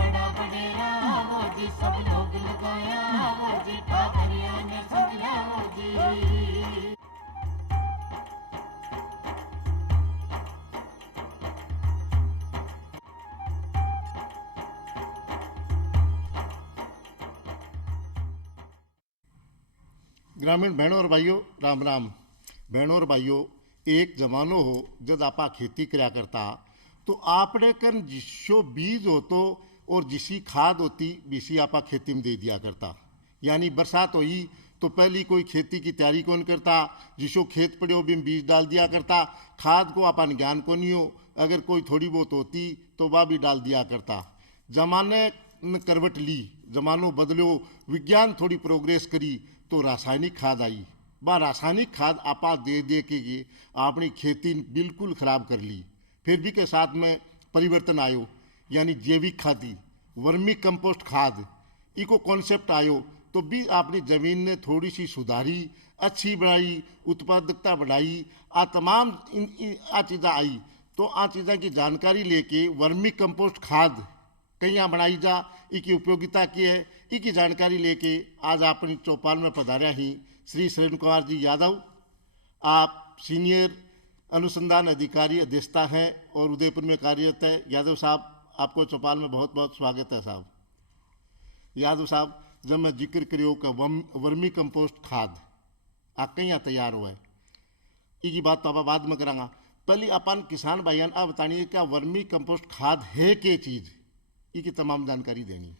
बड़ा बडेरा वो जी, सब लोग लगाया वो जी, ठाकरिया ने सदिया वो जी। ग्रामीण बहनों और भाइयों, राम राम। बहनों और भाइयों, एक जमानो हो जब आपा खेती करया करता तो आपने कन जिसो बीज होतो और जिसी खाद होती बीसी आपा खेती में दे दिया करता। यानी बरसात हुई तो पहली कोई खेती की तैयारी कौन करता, जिसो खेत पड़े हो भी बीज डाल दिया करता। खाद को अपन ज्ञान को नहीं हो, अगर कोई थोड़ी बहुत होती तो वह भी डाल दिया करता। जमाने ने करवट ली, जमानो बदलो, विज्ञान थोड़ी प्रोग्रेस करी तो रासायनिक खाद आई। बा रासायनिक खाद आपा दे दे के ये अपनी खेती बिल्कुल ख़राब कर ली। फिर भी के साथ में परिवर्तन आयो, यानी जैविक खादी, वर्मी कंपोस्ट खाद, इको कॉन्सेप्ट आयो तो भी आपने ज़मीन ने थोड़ी सी सुधारी, अच्छी बनाई, उत्पादकता बढ़ाई। आ तमाम आ चीज़ें आई तो आ चीज़ों की जानकारी लेके वर्मी कंपोस्ट खाद कहीं बनाई जा, इसकी उपयोगिता की है, इसकी जानकारी लेके आज अपनी चौपाल में पधारा ही श्री सुरेंद्र कुमार जी यादव। आप सीनियर अनुसंधान अधिकारी अध्यक्षता हैं और उदयपुर में कार्यरत है। यादव साहब, आपको चौपाल में बहुत बहुत स्वागत है साहब। यादव साहब, जब मैं जिक्र करियो का वर्मी कंपोस्ट खाद आ कहीं तैयार हुआ है, इसकी बात तो आप बाद में करांगा। पहले अपन किसान भाइयों आप बताइए क्या वर्मी कंपोस्ट खाद है क्या चीज़, इसकी तमाम जानकारी देनी।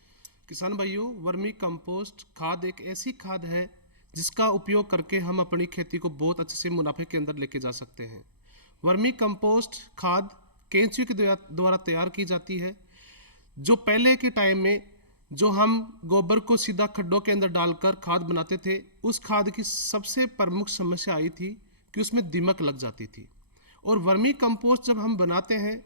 किसान भाइयों, वर्मी कंपोस्ट खाद एक ऐसी खाद है जिसका उपयोग करके हम अपनी खेती को बहुत अच्छे से मुनाफे के अंदर लेके जा सकते हैं। वर्मी कंपोस्ट खाद केंचुए के द्वारा तैयार की जाती है। जो पहले के टाइम में जो हम गोबर को सीधा खड्डों के अंदर डालकर खाद बनाते थे, उस खाद की सबसे प्रमुख समस्या आई थी कि उसमें दीमक लग जाती थी। और वर्मी कंपोस्ट जब हम बनाते हैं,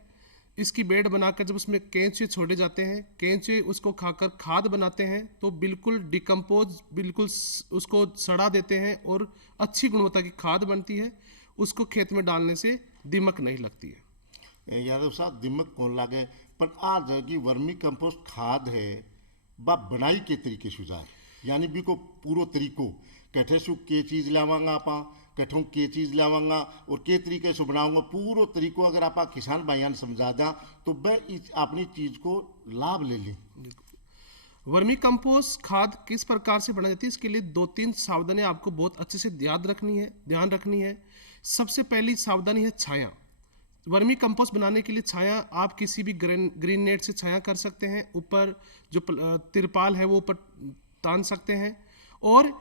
इसकी बेड बनाकर जब उसमें केंचुए छोड़े जाते हैं, केंचुए उसको खाकर खाद बनाते हैं तो बिल्कुल डिकम्पोज, बिल्कुल उसको सड़ा देते हैं और अच्छी गुणवत्ता की खाद बनती है। उसको खेत में डालने से दीमक नहीं लगती है। यादव साहब, दीमक कौन लागे, पर आज की वर्मी कंपोस्ट खाद है बा बनाई के तरीके सुझाए, यानी भी को पूरो तरीको कठे सु के चीज़ लावांगा आपा, कठों के चीज़ लावांगा और के तरीके से बनाऊंगा, पूरो तरीको अगर आप किसान भाइयों ने समझा दें तो वह अपनी चीज़ को लाभ ले लें। वर्मी कंपोस्ट खाद किस प्रकार से बनाई जाती है, इसके लिए 2-3 सावधानियां आपको बहुत अच्छे से ध्यान रखनी है। सबसे पहली सावधानी है छाया। वर्मी कंपोस्ट बनाने के लिए छाया आप किसी भी ग्रीन नेट से छाया कर सकते हैं, ऊपर जो तिरपाल है वो ऊपर तान सकते हैं। और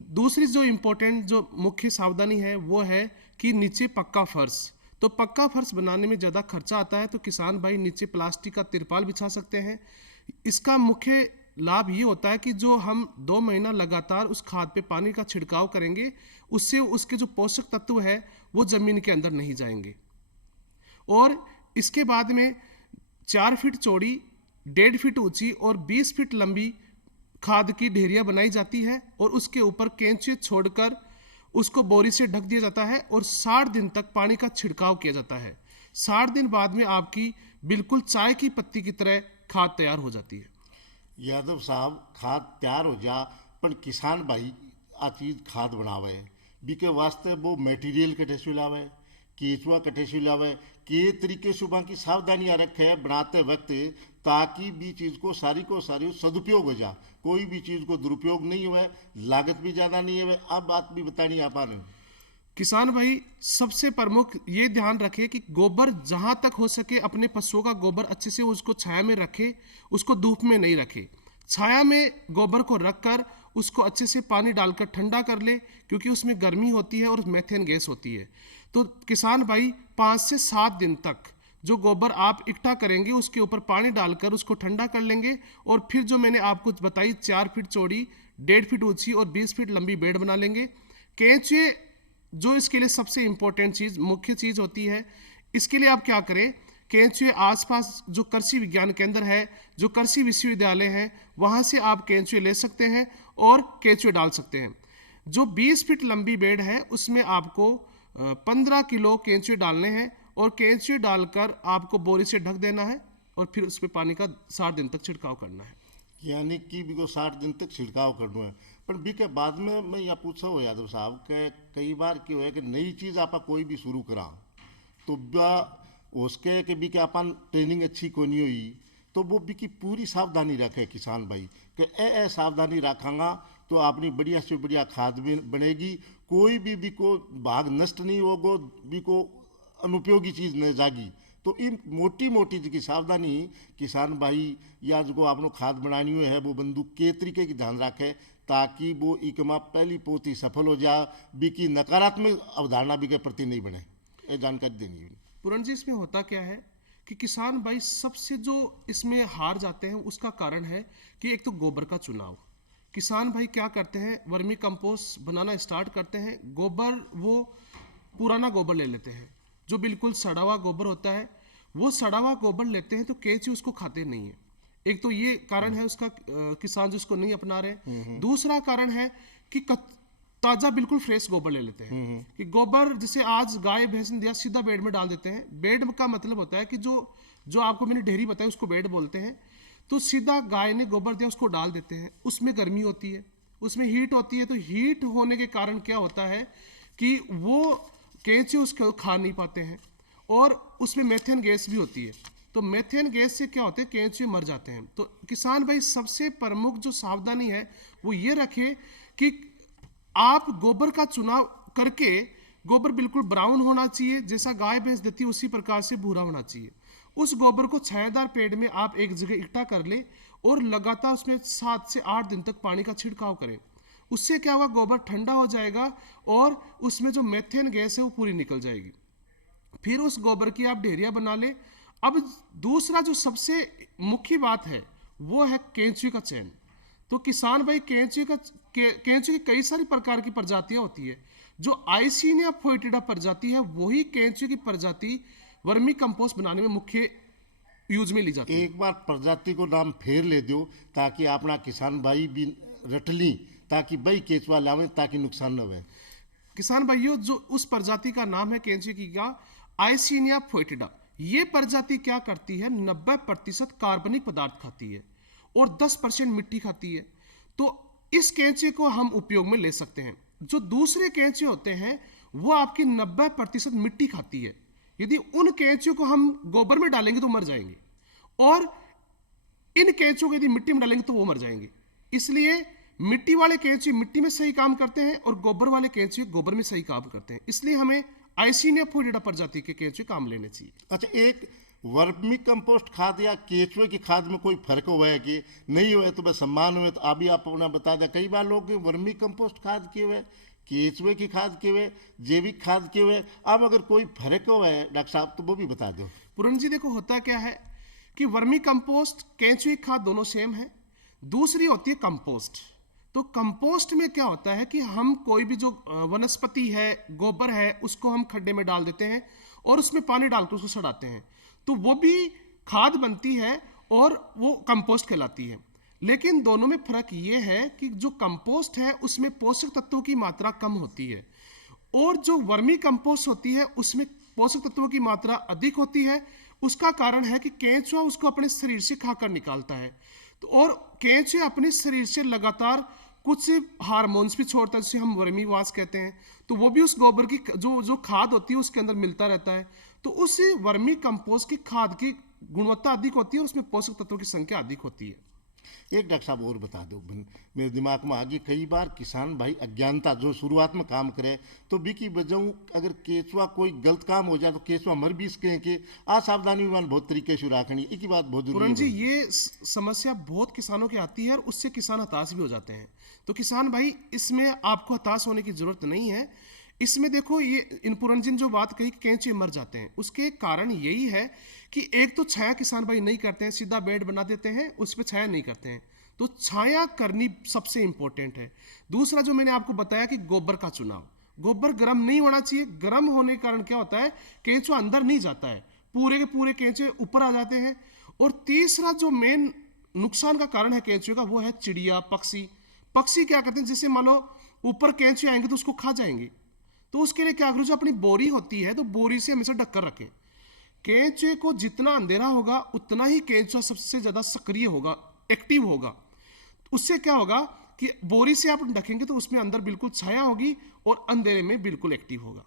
दूसरी जो इम्पोर्टेंट जो मुख्य सावधानी है वो है कि नीचे पक्का फर्श। तो पक्का फर्श बनाने में ज़्यादा खर्चा आता है तो किसान भाई नीचे प्लास्टिक का तिरपाल बिछा सकते हैं। इसका मुख्य लाभ ये होता है कि जो हम 2 महीना लगातार उस खाद पे पानी का छिड़काव करेंगे, उससे उसके जो पोषक तत्व है वो ज़मीन के अंदर नहीं जाएंगे। और इसके बाद में 4 फीट चौड़ी, 1.5 फीट ऊंची और 20 फीट लंबी खाद की ढेरियां बनाई जाती है और उसके ऊपर केंचुए छोड़कर उसको बोरी से ढक दिया जाता है और 60 दिन तक पानी का छिड़काव किया जाता है। 60 दिन बाद में आपकी बिल्कुल चाय की पत्ती की तरह खाद तैयार हो जाती है। यादव साहब, खाद तैयार हो जा पर किसान भाई आ चीज़ खाद बनावे बीके वास्ते वो मटेरियल कटे से लावे, केचुआ कटे से लावे, के तरीके से की सावधानियां रखे बनाते वक्त ताकि भी चीज़ को सारी सदुपयोग हो जा, कोई भी चीज़ को दुरुपयोग नहीं हुए, लागत भी ज़्यादा नहीं है। अब बात भी बतानी आप आ रहे। किसान भाई सबसे प्रमुख ये ध्यान रखे कि गोबर जहां तक हो सके अपने पशुओं का गोबर अच्छे से उसको छाया में रखे, उसको धूप में नहीं रखे। छाया में गोबर को रखकर उसको अच्छे से पानी डालकर ठंडा कर ले, क्योंकि उसमें गर्मी होती है और मेथेन गैस होती है। तो किसान भाई 5 से 7 दिन तक जो गोबर आप इकट्ठा करेंगे उसके ऊपर पानी डालकर उसको ठंडा कर लेंगे और फिर जो मैंने आपको बताई 4 फीट चौड़ी, 1.5 फीट ऊंची और 20 फीट लंबी बेड बना लेंगे। केंचुए जो इसके लिए सबसे इंपॉर्टेंट चीज़, मुख्य चीज़ होती है, इसके लिए आप क्या करें, केंचुए आसपास जो कृषि विज्ञान केंद्र है, जो कृषि विश्वविद्यालय है, वहाँ से आप केंचुए ले सकते हैं और केंचुए डाल सकते हैं। जो 20 फीट लंबी बेड है उसमें आपको 15 किलो केंचुए डालने हैं और केंचुए डालकर आपको बोरी से ढक देना है और फिर उस पर पानी का 60 दिन तक छिड़काव करना है। यानी कि भी को 60 दिन तक छिड़काव करना है। पर भी के बाद में मैं यह पूछा हो यादव साहब के कई बार क्यों है कि नई चीज़ आप कोई भी शुरू करा तो उसके कि भी के अपन ट्रेनिंग अच्छी को नहीं हुई तो वो भी की पूरी सावधानी रखे किसान भाई कि ए सावधानी रखांगा तो अपनी बढ़िया से बढ़िया खाद भी बनेगी, कोई भी को भाग नष्ट नहीं होगा, भी को अनुपयोगी चीज़ न जागी। तो इन मोटी मोटी की सावधानी किसान भाई या जो आपनो खाद बनानी हुई है वो बंदूक के तरीके की ध्यान रखे ताकि वो इकमा पहली पोती सफल हो जाए, भी की नकारात्मक अवधारणा भी के प्रति नहीं बने। ये जानकारी देनी है। पूरन जी, इसमें होता क्या है कि किसान भाई सबसे जो इसमें हार जाते हैं उसका कारण है कि एक तो गोबर का चुनाव। किसान भाई क्या करते हैं, वर्मी कंपोस्ट बनाना स्टार्ट करते हैं, गोबर वो पुराना गोबर ले लेते हैं जो बिल्कुल सड़ा हुआ गोबर होता है। वो सड़ा हुआ गोबर लेते हैं तो केंचुए उसको खाते नहीं है। एक तो ये कारण है उसका, किसान जो उसको नहीं अपना रहे। दूसरा कारण है कि ताजा बिल्कुल फ्रेश गोबर ले लेते हैं कि गोबर जैसे आज गाय भैंस ने दिया सीधा बेड में डाल देते हैं। बेड का मतलब होता है कि जो आपको मैंने ढेरी बताई उसको बेड बोलते हैं। तो सीधा गाय ने गोबर दिया उसको डाल देते हैं, उसमें गर्मी होती है, उसमें हीट होती है। तो हीट होने के कारण क्या होता है कि वो केंचुए उसको खा नहीं पाते हैं और उसमें मेथेन गैस भी होती है। तो मेथेन गैस से क्या होता है, केंचुए मर जाते हैं। तो किसान भाई सबसे प्रमुख जो सावधानी है वो ये रखे कि आप गोबर का चुनाव करके, गोबर बिल्कुल ब्राउन होना चाहिए, जैसा गाय भैंस देती है उसी प्रकार से भूरा होना चाहिए। उस गोबर को छायादार पेड़ में आप एक जगह इकट्ठा कर ले और लगातार उसमें 7 से 8 दिन तक पानी का छिड़काव करें। उससे क्या होगा, गोबर ठंडा हो जाएगा और उसमें जो मेथेन गैस है वो पूरी निकल जाएगी। फिर उस गोबर की आप ढेरियां बना ले। अब दूसरा जो सबसे मुख्य बात है वो है केंचुए का चयन। तो किसान भाई केंचुए की कई सारी प्रकार की प्रजातियां होती है। जो आइसिनिया फोएटिडा प्रजाति है वही केंचुए की प्रजाति वर्मी कंपोस्ट बनाने में मुख्य यूज में ली जाती है। एक बार प्रजाति को नाम फेर ले दो ताकि अपना किसान भाई भी रट ली, ताकि भाई केंचुआ लावे ताकि नुकसान न हो। किसान भाइयों, जो उस प्रजाति का नाम है केंचुए की क्या, आइसिनिया फोएटिडा। ये प्रजाति क्या करती है, 90% कार्बनिक पदार्थ खाती है और 10% मिट्टी खाती है। तो इस केंचुए को हम उपयोग में ले सकते हैं। जो दूसरे केंचुए होते हैं वो आपकी 90% मिट्टी खाती है। यदि उन केंचुए को हम गोबर में डालेंगे तो मर जाएंगे और इन केंचुओं को यदि मिट्टी में डालेंगे तो वो मर जाएंगे। इसलिए मिट्टी वाले केंचुए मिट्टी में सही काम करते हैं और गोबर वाले केंचुए गोबर में सही काम करते हैं। इसलिए हमें आइसिनिया फोएटिडा प्रजाति के केंचुए काम लेने चाहिए। अच्छा, एक वर्मी कंपोस्ट खाद या केंचुए की खाद में कोई फर्क हुआ है कि नहीं हुआ तो बस सम्मान हुए? तो अभी आप अपना बता दें। कई बार लोग वर्मी कंपोस्ट खाद किए हुए, केंचुए की खाद किए हुए, जैविक खाद किए हुए, अब अगर कोई फर्क हुआ है डॉक्टर साहब तो वो भी बता दो। पूरन जी, देखो होता क्या है कि वर्मी कंपोस्ट केंचुए की खाद दोनों सेम है। दूसरी होती है कंपोस्ट। तो कंपोस्ट में क्या होता है कि हम कोई भी जो वनस्पति है, गोबर है, उसको हम खड्डे में डाल देते हैं और उसमें पानी डालकर उसको सड़ाते हैं, तो वो भी खाद बनती है और वो कंपोस्ट कहलाती है। लेकिन दोनों में फर्क ये है कि जो कंपोस्ट है उसमें पोषक तत्वों की मात्रा कम होती है और जो वर्मी कंपोस्ट होती है उसमें पोषक तत्वों की मात्रा अधिक होती है। उसका कारण है कि केंचुआ उसको अपने शरीर से खाकर निकालता है। तो और केंचुआ अपने शरीर से लगातार कुछ हार्मोन्स भी छोड़ता है जिसे हम वर्मी वास कहते हैं। तो वो भी उस गोबर की जो खाद होती है उसके अंदर मिलता रहता है। तो उस वर्मी कंपोस्ट की खाद की गुणवत्ता अधिक होती है और उसमें पोषक तत्वों की संख्या अधिक होती है। एक डॉक्टर साहब और बता दो, मेरे दिमाग में आ गई। कई बार किसान भाई अज्ञानता जो शुरुआत में काम करे तो भी की वजह अगर केंचुआ कोई गलत काम हो जाए तो केंचुआ मर भी सके कि असावधानी बहुत तरीके से रखनी, एक बात बहुत पूरन जी, जरूरी है। ये समस्या बहुत किसानों की आती है और उससे किसान हताश भी हो जाते हैं। तो किसान भाई, इसमें आपको हताश होने की जरूरत नहीं है। इसमें देखो, ये इन पूरन जी ने जो बात कही केंचुए मर जाते हैं, उसके कारण यही है कि एक तो छाया किसान भाई नहीं करते हैं, सीधा बेड बना देते हैं, उस पर छाया नहीं करते हैं। तो छाया करनी सबसे इंपॉर्टेंट है। दूसरा जो मैंने आपको बताया कि गोबर का चुनाव, गोबर गर्म नहीं होना चाहिए। गर्म होने के कारण क्या होता है, केंचुआ अंदर नहीं जाता है, पूरे के पूरे केंचुए ऊपर आ जाते हैं। और तीसरा जो मेन नुकसान का कारण है केंचुए का, वो है चिड़िया, पक्षी। पक्षी क्या करते हैं, जैसे मान लो ऊपर केंचुए आएंगे तो उसको खा जाएंगे। तो उसके लिए क्या करो, जो अपनी बोरी होती है तो बोरी से हमेशा ढककर रखें। केंचुए को जितना अंधेरा होगा उतना ही केंचुआ सबसे ज्यादा सक्रिय होगा, एक्टिव होगा। उससे क्या होगा कि बोरी से आप ढकेंगे तो उसमें अंदर बिल्कुल छाया होगी और अंधेरे में बिल्कुल एक्टिव होगा।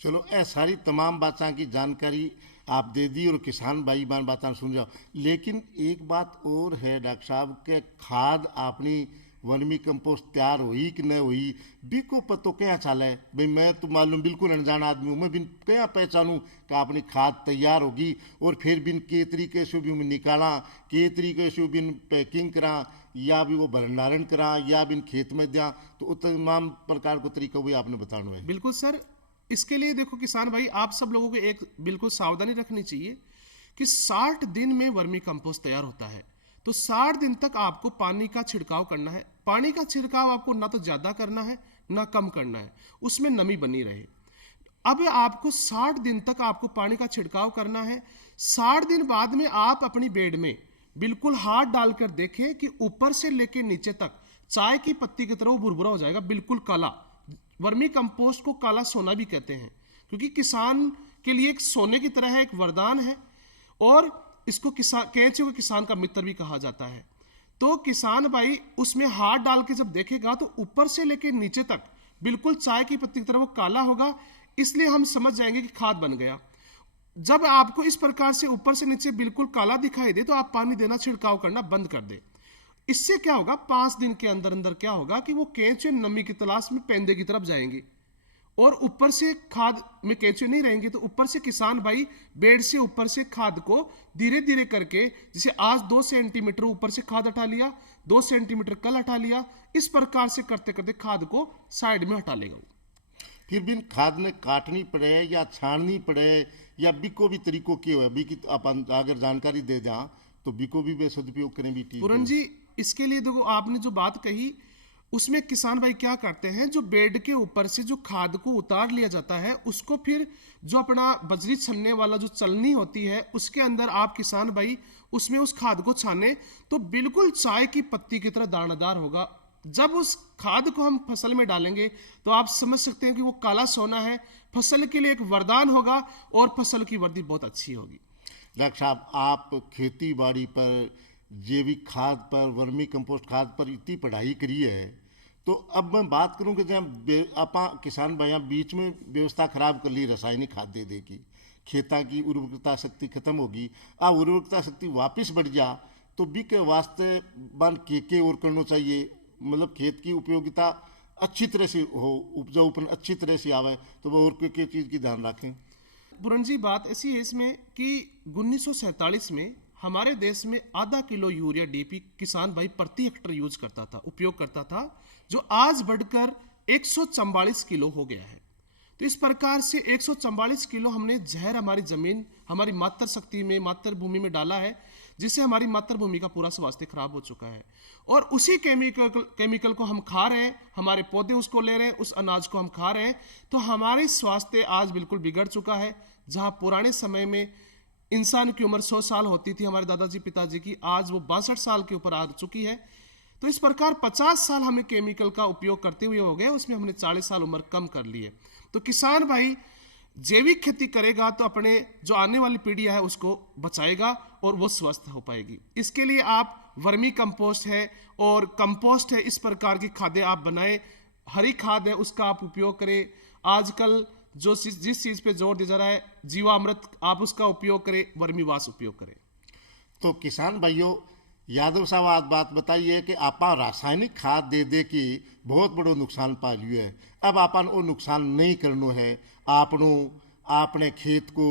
चलो ए सारी तमाम बातों की जानकारी आप दे दी और किसान भाई बान बातें सुन जाओ। लेकिन एक बात और है डॉक्टर साहब के खाद अपनी वर्मी कंपोस्ट तैयार हुई कि नहीं हुई भी को पतो क्या चाल है भाई। मैं तो मालूम बिल्कुल अनजान आदमी हूँ, मैं बिन क्या पहचानूँ कि अपनी खाद तैयार होगी और फिर बिन के तरीके से भी मैं निकाला, के तरीके से बिन पैकिंग करा या भी वो भंडारण करा या बिन खेत में दिया, तो तमाम प्रकार को तरीका भी आपने बताना है। बिल्कुल सर, इसके लिए देखो किसान भाई, आप सब लोगों को एक बिल्कुल सावधानी रखनी चाहिए कि 60 दिन में वर्मी कंपोस्ट तैयार होता है। तो 60 दिन तक आपको पानी का छिड़काव करना है। पानी का छिड़काव आपको ना तो ज्यादा करना है ना कम करना है, उसमें नमी बनी रहे। अब आपको 60 दिन तक आपको पानी का छिड़काव करना है। 60 दिन बाद में आप अपनी बेड में बिल्कुल हाथ डालकर देखें कि ऊपर से लेकर नीचे तक चाय की पत्ती की तरह वो भुरभुरा हो जाएगा, बिल्कुल काला। वर्मी कंपोस्ट को काला सोना भी कहते हैं, क्योंकि किसान के लिए एक सोने की तरह है, एक वरदान है। और इसको केंचुए को किसान का मित्र भी कहा जाता है। तो किसान भाई उसमें हाथ डाल के जब देखेगा तो ऊपर से लेकर नीचे तक बिल्कुल चाय की पत्ती की तरह वो काला होगा, इसलिए हम समझ जाएंगे कि खाद बन गया। जब आपको इस प्रकार से ऊपर से नीचे बिल्कुल काला दिखाई दे तो आप पानी देना, छिड़काव करना बंद कर दे। इससे क्या होगा, 5 दिन के अंदर अंदर क्या होगा कि वो केंचुए नमी की तलाश में पेंदे की तरफ जाएंगे और ऊपर से खाद में केंचुए नहीं रहेंगे। तो ऊपर से किसान भाई बेड से ऊपर से खाद को धीरे धीरे करके, जैसे आज 2 सेंटीमीटर ऊपर से खाद हटा लिया, 2 सेंटीमीटर कल हटा लिया, इस प्रकार से करते करते खाद को साइड में हटा लेगा। फिर बिन खाद ने काटनी पड़े या छाननी पड़े या बिको भी तरीकों के हो बी की आप अगर जानकारी दे दें तो बिको भी सदुपयोग करें भी ठीक। पूरन जी, इसके लिए देखो आपने जो बात कही उसमें किसान भाई क्या करते हैं, जो बेड के ऊपर से जो खाद को उतार लिया जाता है उसको फिर जो अपना बजरी छलने वाला जो चलनी होती है उसके अंदर आप किसान भाई उसमें उस खाद को छाने तो बिल्कुल चाय की पत्ती की तरह दानादार होगा। जब उस खाद को हम फसल में डालेंगे तो आप समझ सकते हैं कि वो काला सोना है, फसल के लिए एक वरदान होगा और फसल की वृद्धि बहुत अच्छी होगी। डॉक्टर साहब, आप खेती बाड़ी पर, जैविक खाद पर, वर्मी कंपोस्ट खाद पर इतनी पढ़ाई करी है, तो अब मैं बात करूं कि जब आप किसान भाइयों बीच में व्यवस्था खराब कर ली रासायनिक खाद दे दे की, खेता की उर्वरकता शक्ति खत्म होगी, अब उर्वरकता शक्ति वापस बढ़ जा तो बी के वास्ते बन के और करना चाहिए, मतलब खेत की उपयोगिता अच्छी तरह से हो, उपजाऊपन अच्छी तरह से आवे, तो वो और क्या चीज़ की ध्यान रखें। पुरन जी, बात ऐसी है इसमें कि 1947 में हमारे देश में आधा किलो यूरिया डीपी किसान भाई प्रति हेक्टर यूज करता था, उपयोग करता था, जो आज बढ़कर 144 किलो हो गया है। तो इस प्रकार से 144 किलो हमने जहर हमारी जमीन, हमारी मातृशक्ति में, मातृभूमि में डाला है, जिससे हमारी मातृभूमि का पूरा स्वास्थ्य खराब हो चुका है। और उसी केमिकल को हम खा रहे हैं, हमारे पौधे उसको ले रहे हैं, उस अनाज को हम खा रहे हैं, तो हमारे स्वास्थ्य आज बिल्कुल बिगड़ चुका है। जहाँ पुराने समय में इंसान की उम्र 100 साल होती थी, हमारे दादाजी पिताजी की, आज वो 62 साल के ऊपर आ चुकी है। तो इस प्रकार 50 साल हमें केमिकल का उपयोग करते हुए हो गए, उसमें हमने 40 साल उम्र कम कर ली है। तो किसान भाई जैविक खेती करेगा तो अपने जो आने वाली पीढ़ी है उसको बचाएगा और वो स्वस्थ हो पाएगी। इसके लिए आप वर्मी कंपोस्ट है और कंपोस्ट है, इस प्रकार की खादें आप बनाएं। हरी खाद है उसका आप उपयोग करें। आजकल जो जिस चीज़ पे जोर दिया जा रहा है, जीवामृत, आप उसका उपयोग करें, वर्मीवास उपयोग करें। तो किसान भाइयों, यादव साहब आज बात बताइए कि आपा रासायनिक खाद दे दे के बहुत बड़ो नुकसान पा लियो है। अब आपन वो नुकसान नहीं करनो है, आपनो अपने खेत को,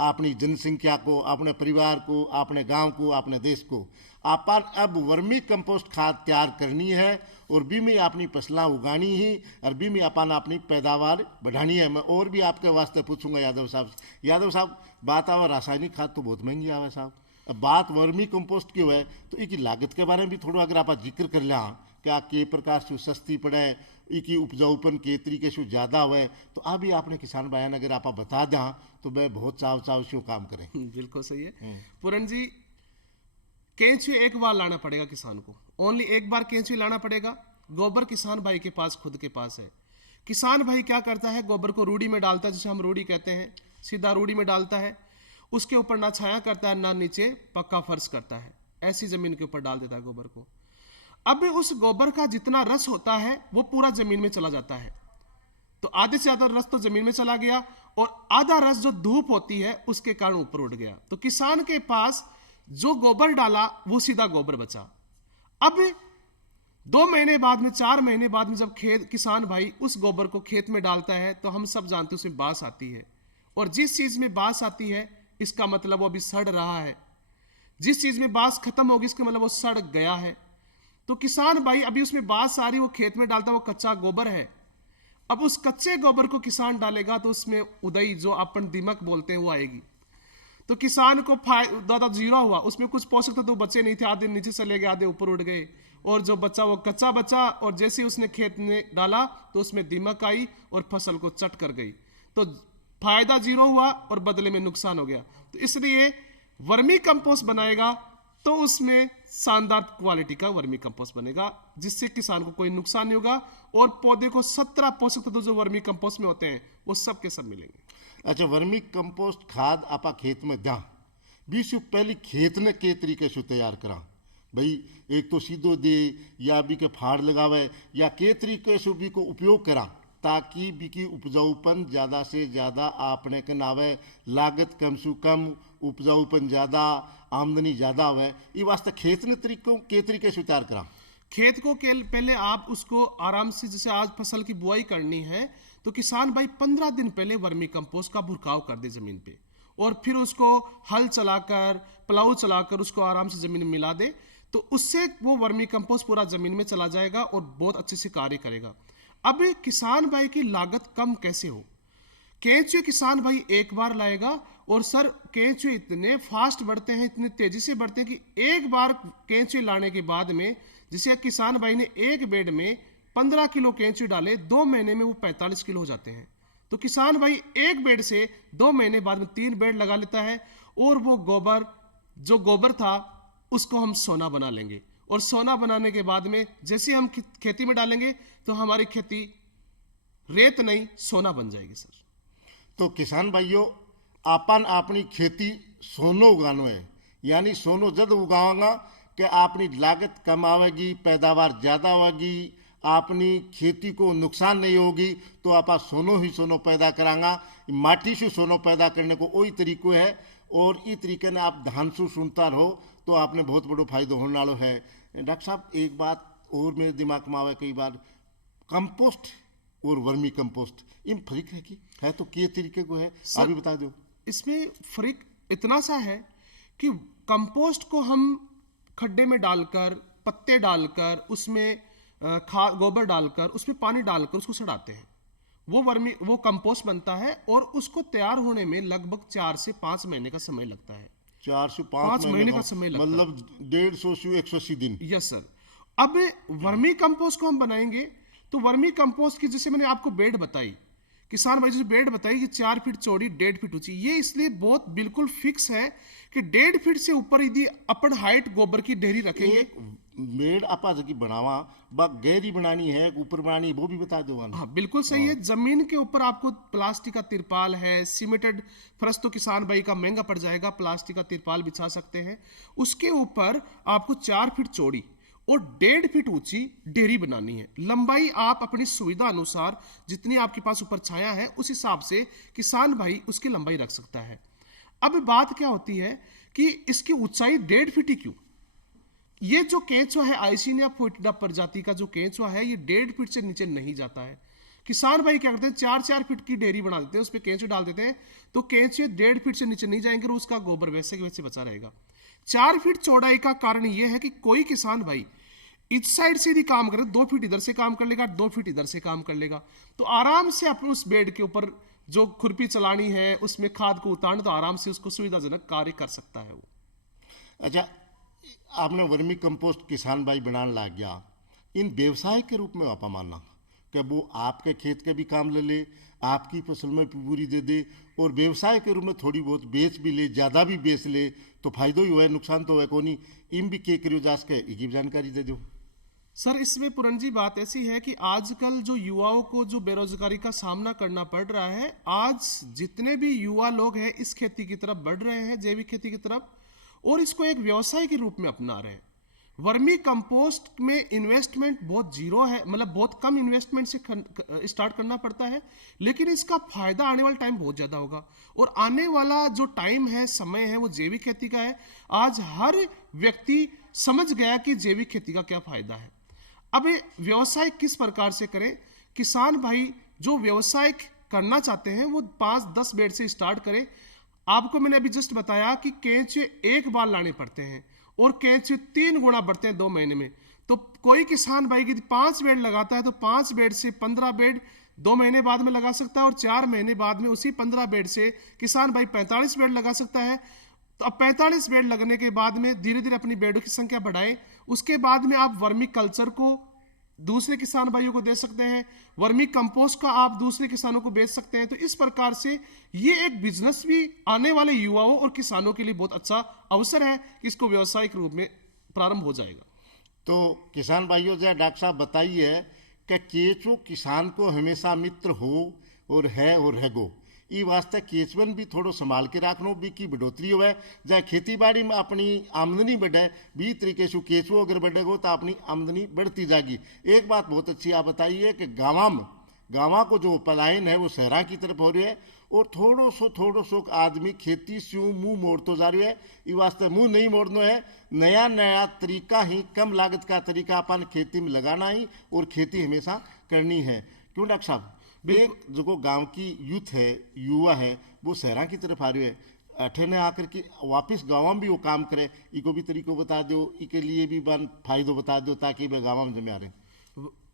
अपनी जनसंख्या को, अपने परिवार को, अपने गांव को, अपने देश को आपन अब वर्मी कंपोस्ट खाद तैयार करनी है और भी में अपनी फसलें उगानी ही और भी में अपन अपनी पैदावार बढ़ानी है। मैं और भी आपके वास्ते पूछूंगा यादव साहब। यादव साहब, बात आवा रासायनिक खाद तो बहुत महंगी आवे साहब, अब बात वर्मी कंपोस्ट की है तो इसकी लागत के बारे में भी थोड़ा अगर आप जिक्र कर लें, क्या के प्रकार से सस्ती पड़े, इसकी उपजाऊपन के तरीके से ज़्यादा हुए, तो अभी आपने किसान भाई अगर आप बता दें तो वह बहुत चाव से काम करें। बिल्कुल सही है पूरन जी। केंचुए एक बार लाना पड़ेगा किसान को, ओनली एक बार केंचुए लाना पड़ेगा। गोबर किसान भाई के पास, खुद के पास है। किसान भाई क्या करता है, गोबर को रूढ़ी में डालता है, जिसे हम रूढ़ी कहते हैं, सीधा रूढ़ी में डालता है। उसके ऊपर ना छाया करता है ना नीचे पक्का फर्श करता है, ऐसी जमीन के ऊपर डाल देता है गोबर को। अब उस गोबर का जितना रस होता है वो पूरा जमीन में चला जाता है, तो आधे से ज्यादा रस तो जमीन में चला गया और आधा रस जो धूप होती है उसके कारण ऊपर उठ गया। तो किसान के पास जो गोबर डाला वो सीधा गोबर बचा। अब 2 महीने बाद में, 4 महीने बाद में जब किसान भाई उस गोबर को खेत में डालता है तो हम सब जानते हैं उसमें बास आती है, और जिस चीज में बास आती है इसका मतलब वो अभी सड़ रहा है, जिस चीज में बास खत्म होगी इसका मतलब वो सड़ गया है। तो किसान भाई अभी उसमें बास आ रही, वो खेत में डालता, वो कच्चा गोबर है। अब उस कच्चे गोबर को किसान डालेगा तो उसमें उदय, जो अपन दीमक बोलते हैं, वो आएगी। तो किसान को दादा जीरो हुआ, उसमें कुछ पोषक तत्व तो बचे नहीं थे, आधे नीचे चले गए, आधे ऊपर उड़ गए, और जो बचा वो कच्चा बचा, और जैसे उसने खेत में डाला तो उसमें दीमक आई और फसल को चट कर गई। तो फायदा जीरो हुआ और बदले में नुकसान हो गया। तो इसलिए वर्मी कंपोस्ट बनाएगा तो उसमें शानदार क्वालिटी का वर्मी कंपोस्ट बनेगा, जिससे किसान को कोई नुकसान नहीं होगा, और पौधे को 17 पोषक तत्व जो वर्मी कंपोस्ट में होते हैं वो सब के सब मिलेंगे। अच्छा, वर्मी कंपोस्ट खाद आपा खेत में द्या, बीस पहले खेत ने के तरीके से तैयार करा भाई, एक तो सीधो दे या बी के फाड़ लगावे या के तरीके से बी को उपयोग करा, ताकि बी की उपजाऊपन ज़्यादा से ज़्यादा आपने कन आवे, लागत कम से कम, उपजाऊपन ज़्यादा, आमदनी ज़्यादा आवे। ये वास्ते खेत ने तरीकों के तरीके से तैयार करा। खेत को पहले आप उसको आराम से, जैसे आज फसल की बुआई करनी है तो किसान भाई 15 दिन पहले वर्मी कंपोस्ट का भुरकाव कर दे जमीन पे, और फिर उसको हल चलाकर, प्लाऊ चलाकर उसको आराम से जमीन में मिला दे, तो उससे वो वर्मी कंपोस्ट पूरा जमीन में चला जाएगा और बहुत अच्छे से कार्य करेगा। अब किसान भाई की लागत कम कैसे हो? केंचुए किसान भाई एक बार लाएगा, और सर केंचुए इतने फास्ट बढ़ते हैं, इतनी तेजी से बढ़ते हैं कि एक बार केंचुए लाने के बाद में, जैसे किसान भाई ने एक बेड में 15 किलो केंचुए डाले, 2 महीने में वो 45 किलो हो जाते हैं। तो किसान भाई एक बेड से 2 महीने बाद में 3 बेड लगा लेता है, और वो गोबर, जो गोबर था उसको हम सोना बना लेंगे, और सोना बनाने के बाद में जैसे हम खेती में डालेंगे तो हमारी खेती रेत नहीं सोना बन जाएगी। सर तो किसान भाइयों, आपन अपनी खेती सोनो उगानो है, यानी सोनो जब उगाओगा कि अपनी लागत कम आवेगी, पैदावार ज़्यादा होगी, अपनी खेती को नुकसान नहीं होगी, तो आप सोनो ही सोनो पैदा करांगा। माटी से सोनो पैदा करने को वही तरीको है, और इस तरीके ने आप धान से सुनता रहो तो आपने बहुत बड़ो फायदो होने वालो है। डॉक्टर साहब, एक बात और मेरे दिमाग में आवे कई बार, कंपोस्ट और वर्मी कंपोस्ट इन फर्क है कि है तो किस तरीके को है, आप भी बता दो। इसमें फर्क इतना सा है कि कंपोस्ट को हम खड्डे में डालकर, पत्ते डालकर, उसमें गोबर डालकर, उसमें पानी डालकर उसको सड़ाते हैं, वो कंपोस्ट बनता है, और उसको तैयार होने में लगभग 4 से 5 महीने का समय लगता है। 4 से 5 महीने का समय लगता है, मतलब 150 से 180 दिन। Yes sir. अब वर्मी कंपोस्ट को हम बनाएंगे तो वर्मी कंपोस्ट की, जैसे मैंने आपको बेड बताई, किसान भाई जैसे बेड बताई कि 4 फीट चौड़ी, 1.5 फीट ऊंची, ये इसलिए बहुत बिल्कुल फिक्स है कि 1.5 फीट से ऊपर यदि अपन हाइट गोबर की ढेरी रखेंगे। बेड आपा की बनावा गहरी बनानी है, ऊपर बनानी है, वो भी बता दो। हाँ बिल्कुल सही है। जमीन के ऊपर आपको प्लास्टिक का तिरपाल है, सीमेंटेड फर्श तो किसान भाई का महंगा पड़ जाएगा, प्लास्टिक का तिरपाल बिछा सकते हैं। उसके ऊपर आपको 4 फीट चौड़ी और 1.5 फीट ऊंची ढेरी बनानी है। लंबाई आप अपनी सुविधा अनुसार, जितनी आपके पास ऊपर छाया है उस हिसाब से किसान भाई उसकी लंबाई रख सकता है। अब बात क्या होती है कि इसकी ऊंचाई 1.5 फीट ही क्यों? ये जो केंचुआ है, आइसिनिया फोइटिडा प्रजाति का जो केंचुआ है, ये 1.5 फीट से नीचे नहीं जाता है। किसान भाई क्या करते हैं, 4-4 फीट की ढेरी बना देते हैं, उस पर केंचुए डाल देते हैं, तो केंचुए 1.5 फीट से नीचे नहीं जाएंगे और उसका गोबर वैसे के वैसे बचा रहेगा। 4 फीट चौड़ाई का कारण यह है कि कोई किसान भाई इस साइड से यदि काम करे, 2 फीट इधर से काम कर लेगा, 2 फीट इधर से काम कर लेगा, तो आराम से अपने उस बेड के ऊपर जो खुरपी चलानी है, उसमें खाद को उतारना, तो आराम से उसको सुविधाजनक कार्य कर सकता है वो। अच्छा, आपने वर्मी कंपोस्ट किसान भाई बनाने लग गया, इन व्यवसाय के रूप में आप मानना कि वो आपके खेत के भी काम ले ले, आपकी फसल में पूरी दे दे, और व्यवसाय के रूप में थोड़ी बहुत बेच भी ले, ज़्यादा भी बेच ले, तो फायदो ही हुआ है, नुकसान तो हुआ को नहीं। इन भी के करियो जास के एक जानकारी दे दो। सर इसमें पूरन जी बात ऐसी है कि आजकल जो युवाओं को जो बेरोजगारी का सामना करना पड़ रहा है, आज जितने भी युवा लोग हैं इस खेती की तरफ बढ़ रहे हैं, जैविक खेती की तरफ, और इसको एक व्यवसाय के रूप में अपना रहे हैं। वर्मी कंपोस्ट में इन्वेस्टमेंट बहुत जीरो है, मतलब बहुत कम इन्वेस्टमेंट से स्टार्ट करना पड़ता है, लेकिन इसका फायदा आने वाला टाइम बहुत ज़्यादा होगा। और आने वाला जो टाइम है, समय है, वो जैविक खेती का है। आज हर व्यक्ति समझ गया कि जैविक खेती का क्या फायदा है। अब ये व्यवसाय किस प्रकार से करें? किसान भाई जो व्यवसाय करना चाहते हैं वो 5-10 बेड से स्टार्ट करें। आपको मैंने अभी जस्ट बताया कि केंचुए एक बार लाने पड़ते हैं और केंचुए 3 गुना बढ़ते हैं 2 महीने में। तो कोई किसान भाई यदि 5 बेड लगाता है तो 5 बेड से 15 बेड 2 महीने बाद में लगा सकता है, और 4 महीने बाद में उसी 15 बेड से किसान भाई 45 बेड लगा सकता है। तो अब 45 बेड लगने के बाद में धीरे धीरे अपनी बेडों की संख्या बढ़ाएं। उसके बाद में आप वर्मी कल्चर को दूसरे किसान भाइयों को दे सकते हैं, वर्मी कंपोस्ट का आप दूसरे किसानों को बेच सकते हैं। तो इस प्रकार से ये एक बिजनेस भी आने वाले युवाओं और किसानों के लिए बहुत अच्छा अवसर है कि इसको व्यवसायिक रूप में प्रारंभ हो जाएगा। तो किसान भाइयों जय डॉक्टर साहब बताइए कि केंचुआ किसान को हमेशा मित्र हो और है और रहेगो। ई वास्ते केंचुअन भी थोड़ो संभाल के रखनो भी की बढ़ोतरी होवे, जै खेती बाड़ी में अपनी आमदनी बढ़े, भी तरीके से केंचुआ अगर बढ़ेगो तो अपनी आमदनी बढ़ती जाएगी। एक बात बहुत अच्छी आप बताइए कि गाँव को जो पलायन है वो शहरा की तरफ हो रही है, और थोड़ो सो आदमी खेती से मुंह मोड़तो जा रही है। इस वास्ते मुंह नहीं मोड़ना है, नया तरीका ही, कम लागत का तरीका अपन खेती में लगाना ही, और खेती हमेशा करनी है। क्यों डॉक्टर साहब? एक जो गांव की यूथ है, युवा है, वो शहरा की तरफ आ रही है, अठे ने आकर के वापस गाँव में भी वो काम करे। इको भी तरीको बता दो, इसके लिए भी फायदो बता दो ताकि वे गाँव में जमे आ रहे।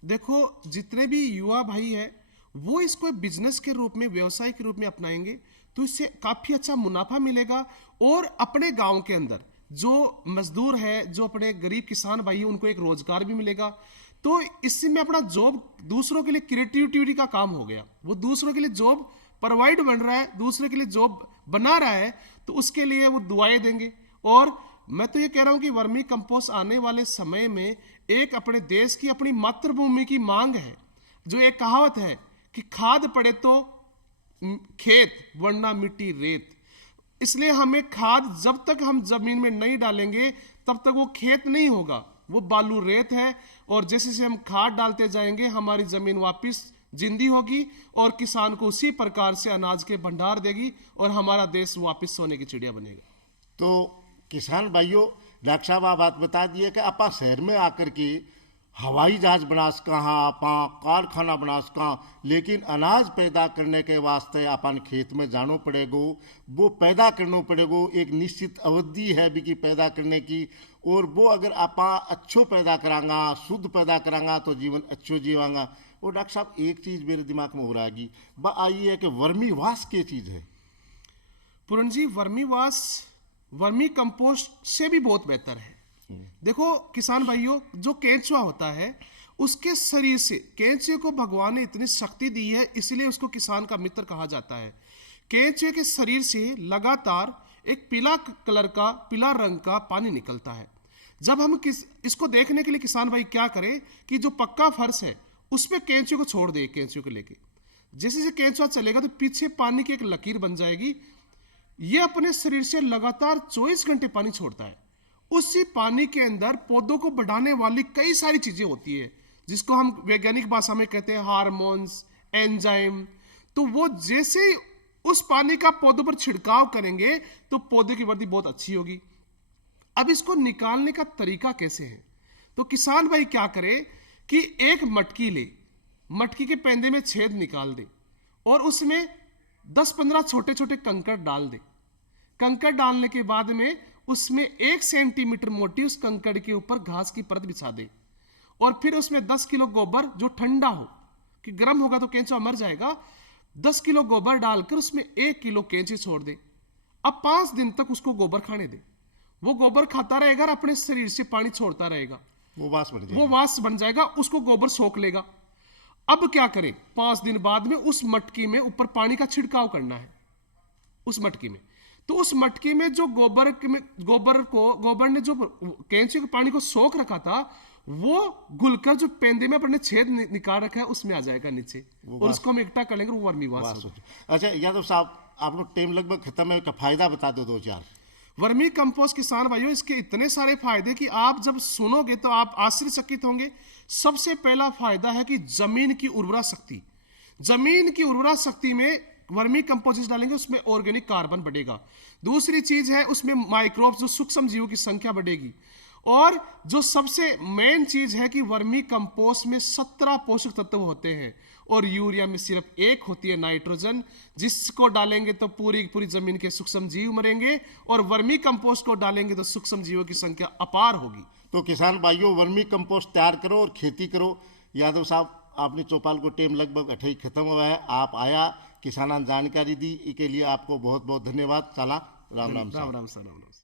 देखो जितने भी युवा भाई है वो इसको बिजनेस के रूप में, व्यवसाय के रूप में अपनाएंगे तो इससे काफी अच्छा मुनाफा मिलेगा, और अपने गांव के अंदर जो मजदूर है, जो अपने गरीब किसान भाई है, उनको एक रोजगार भी मिलेगा। तो इससे में अपना जॉब, दूसरों के लिए क्रिएटिविटी का काम हो गया, वो दूसरों के लिए जॉब प्रोवाइड बन रहा है, दूसरे के लिए जॉब बना रहा है, तो उसके लिए वो दुआएं देंगे। और मैं तो ये कह रहा हूं कि वर्मी कंपोस्ट आने वाले समय में एक अपने देश की, अपनी मातृभूमि की मांग है। जो एक कहावत है कि खाद पड़े तो खेत वरना मिट्टी रेत, इसलिए हमें खाद जब तक हम जमीन में नहीं डालेंगे तब तक वो खेत नहीं होगा, वो बालू रेत है। और जैसे जैसे हम खाद डालते जाएंगे हमारी जमीन वापस जिंदी होगी और किसान को उसी प्रकार से अनाज के भंडार देगी और हमारा देश वापस सोने की चिड़िया बनेगा। तो किसान भाइयों, डॉक्टर साहब आप बात बता दिए कि आप शहर में आकर के हवाई जहाज बना सका, आप कारखाना बना सका, लेकिन अनाज पैदा करने के वास्ते अपन खेत में जानो पड़ेगो, वो पैदा करना पड़ेगो। एक निश्चित अवधि है भी कि पैदा करने की, और वो अगर आप अच्छो पैदा करांगा, शुद्ध पैदा करांगा तो जीवन अच्छो जीवांगा। और डॉक्टर साहब एक चीज़ मेरे दिमाग में हो रहा है, वह आई है कि वर्मी वास क्या चीज़ है? पूरन जी, वर्मी कंपोस्ट से भी बहुत बेहतर है। देखो किसान भाइयों, जो केंचुआ होता है उसके शरीर से, केंचुए को भगवान ने इतनी शक्ति दी है इसलिए उसको किसान का मित्र कहा जाता है। केंचुए के शरीर से लगातार एक पीला रंग का पानी निकलता है। जब हम इसको देखने के लिए किसान भाई क्या करें कि जो पक्का फर्श है उस पर केंचुए को छोड़ दे, केंचुए को लेके जैसे जैसे केंचुआ चलेगा तो पीछे पानी की एक लकीर बन जाएगी। ये अपने शरीर से लगातार 24 घंटे पानी छोड़ता है। उसी पानी के अंदर पौधों को बढ़ाने वाली कई सारी चीजें होती है, जिसको हम वैज्ञानिक भाषा में कहते हैं हार्मोन्स, एंजाइम। तो वो जैसे ही उस पानी का पौधों पर छिड़काव करेंगे तो पौधे की वृद्धि बहुत अच्छी होगी। अब इसको निकालने का तरीका कैसे है? तो किसान भाई क्या करे कि एक मटकी ले, मटकी के पैंदे में छेद निकाल दे और उसमें 10-15 छोटे छोटे कंकड़ डाल दे। कंकड़ डालने के बाद में उसमें 1 सेंटीमीटर मोटी उस कंकड़ के ऊपर घास की परत बिछा दे, और फिर उसमें 10 किलो गोबर, जो ठंडा हो, कि गर्म होगा तो केंचुआ मर जाएगा, 10 किलो गोबर डालकर उसमें 1 किलो केंचुए छोड़ दे। अब 5 दिन तक उसको गोबर खाने दे। वो गोबर खाता रहेगा और अपने शरीर से पानी छोड़ता रहेगा, वो वास बन जाएगा, उसको गोबर सोख लेगा। अब क्या करे, 5 दिन बाद में उस मटकी में ऊपर पानी का छिड़काव करना है। उस मटकी में, तो उस मटकी में जो गोबर ने जो केंचुए के पानी को सोख रखा था वो घुलकर जो पेंदे में अपने छेद निकाल रखा है उसमें आ जाएगा नीचे, और उसको हम इकट्ठा कर लेंगे, वो वर्मी वास वाह, होगा। सोचो। अच्छा यादव साहब, आप लोग टाइम लगभग खत्म है, का फायदा बता दो 2-4। वर्मी कंपोस्ट किसान भाइयों, इसके इतने सारे फायदे कि आप जब सुनोगे तो आप आश्चर्यचकित होंगे। सबसे पहला फायदा है कि जमीन की उर्वरा शक्ति, जमीन की उर्वरा शक्ति में वर्मी कंपोस्ट डालेंगे उसमें ऑर्गेनिक कार्बन बढ़ेगा। दूसरी चीज है उसमें माइक्रोब्स, जो सूक्ष्म जीवों की संख्या बढ़ेगी। और जो सबसे मेन चीज है कि वर्मी कंपोस्ट में 17 पोषक तत्व होते हैं और यूरिया में सिर्फ 1 होती है, नाइट्रोजन, जिसको डालेंगे तो पूरी पूरी जमीन के सूक्ष्म जीव मरेंगे, और वर्मी कंपोस्ट को डालेंगे तो सूक्ष्म जीवों की संख्या अपार होगी। तो किसान भाइयों, वर्मी कंपोस्ट तैयार करो और खेती करो। यादव साहब, आपने चौपाल को टाइम लगभग 28 खत्म हुआ है, आप आया, किसानान जानकारी दी, इसके लिए आपको बहुत बहुत धन्यवाद। चला, राम राम साहब। राम राम सर, राम राम।